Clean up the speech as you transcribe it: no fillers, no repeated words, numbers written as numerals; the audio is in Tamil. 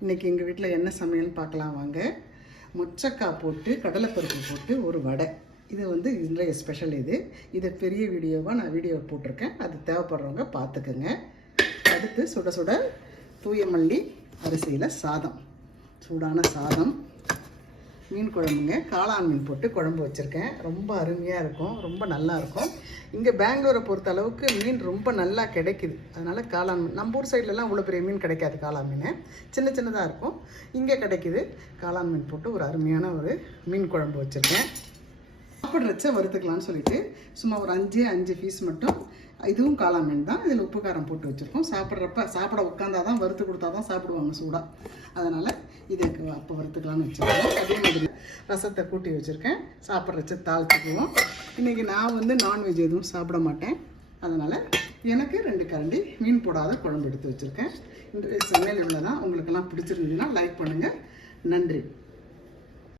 இன்றைக்கி எங்கள் வீட்டில் என்ன சமையல் பார்க்கலாம் வாங்க. மொச்சக்காய் போட்டு கடலைப்பருப்பு போட்டு ஒரு வடை. இது வந்து இன்றைய ஸ்பெஷல். இதை பெரிய வீடியோவாக நான் வீடியோ போட்டிருக்கேன். அது தேவைப்படுறவங்க பார்த்துக்குங்க. அடுத்து சுட சுட தூய மல்லி அரிசியில் சாதம், சூடான சாதம், மீன் குழம்புங்க. காளான் மீன் போட்டு குழம்பு வச்சுருக்கேன். ரொம்ப அருமையாக இருக்கும், ரொம்ப நல்லாயிருக்கும். இங்கே பெங்களூரை பொறுத்த அளவுக்கு மீன் ரொம்ப நல்லா கிடைக்குது. அதனால் காளான் மீன், நம்ம ஊர் சைட்லலாம் இவ்வளோ பெரிய மீன் கிடைக்காது. காளான் மீன் சின்ன சின்னதாக இருக்கும், இங்கே கிடைக்குது. காளான் மீன் போட்டு ஒரு அருமையான ஒரு மீன் குழம்பு வச்சுருக்கேன். சாப்பிட்றச்ச வறுத்துக்கலான்னு சொல்லிட்டு சும்மா ஒரு 5 பீஸ் மட்டும். இதுவும் காளான் மீன் தான். இதில் உப்பு காரம் போட்டு வச்சுருக்கோம். சாப்பிட உட்காந்தா தான், வறுத்து கொடுத்தா தான் சாப்பிடுவாங்க சூடாக. அதனால் இதுக்கு அப்போ வறுத்துக்கலான்னு வச்சுருக்கோம். அதே மாதிரி ரசத்தை கூட்டி வச்சுருக்கேன். சாப்பிட்றச்ச தாளிச்சுக்குவோம். இன்றைக்கி நான் வந்து நான்வெஜ் எதுவும் சாப்பிட மாட்டேன். அதனால் எனக்கு 2 கரண்டி மீன் போடாத குழம்பு எடுத்து வச்சுருக்கேன். இந்த சமையல் இவ்வளோ தான். உங்களுக்கெல்லாம் பிடிச்சிருந்ததுன்னா லைக் பண்ணுங்கள். நன்றி.